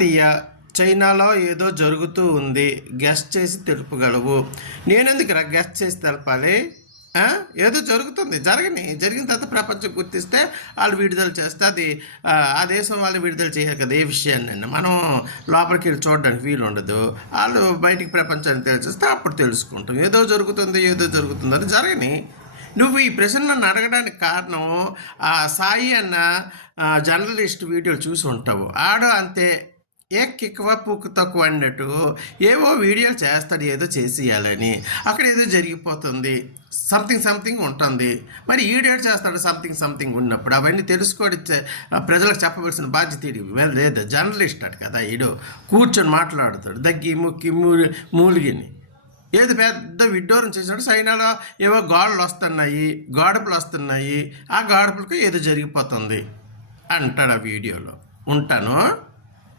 తీయ చైనాలో ఏదో జరుగుతూ ఉంది, గెస్ట్ చేసి తెలుపగలవు. నేనెందుకురా గెస్ట్ చేసి తెలపాలి? ఏదో జరుగుతుంది, జరిగిన తర్వాత ప్రపంచం గుర్తిస్తే వాళ్ళు విడుదల చేస్తే అది ఆ దేశం వాళ్ళు విడుదల చేయాలి కదా. ఏ విషయాన్ని మనం లోపలికి వెళ్ళి చూడడానికి వీలు ఉండదు. వాళ్ళు బయటికి ప్రపంచాన్ని తెలిసిస్తే అప్పుడు తెలుసుకుంటాం. ఏదో జరుగుతుంది అని జరగని. నువ్వు ఈ ప్రశ్న నన్ను అడగడానికి కారణం సాయి అన్న జర్నలిస్ట్ వీడియోలు చూసి ఉంటావు. ఆడో అంతే, ఎక్కువ పూకు తక్కువ అన్నట్టు ఏవో వీడియోలు చేస్తాడు, ఏదో చేసేయాలని. అక్కడ ఏదో జరిగిపోతుంది, సంథింగ్ ఉంటుంది. మరి ఈడేడు చేస్తాడు సంథింగ్ ఉన్నప్పుడు అవన్నీ తెలుసుకోవడం ప్రజలకు చెప్పవలసిన బాధ్యత లేదు. జర్నలిస్ట్ అటు కదా, ఈడు కూర్చొని మాట్లాడుతాడు దగ్గి ముక్కి మూలిగిని. ఏది పెద్ద విడ్డూరం చేసినట్టు చైనాలో ఏవో గాడుపులు వస్తున్నాయి, ఆ గాడుపులకు ఏదో జరిగిపోతుంది అంటాడు ఆ వీడియోలో. ఉంటాను.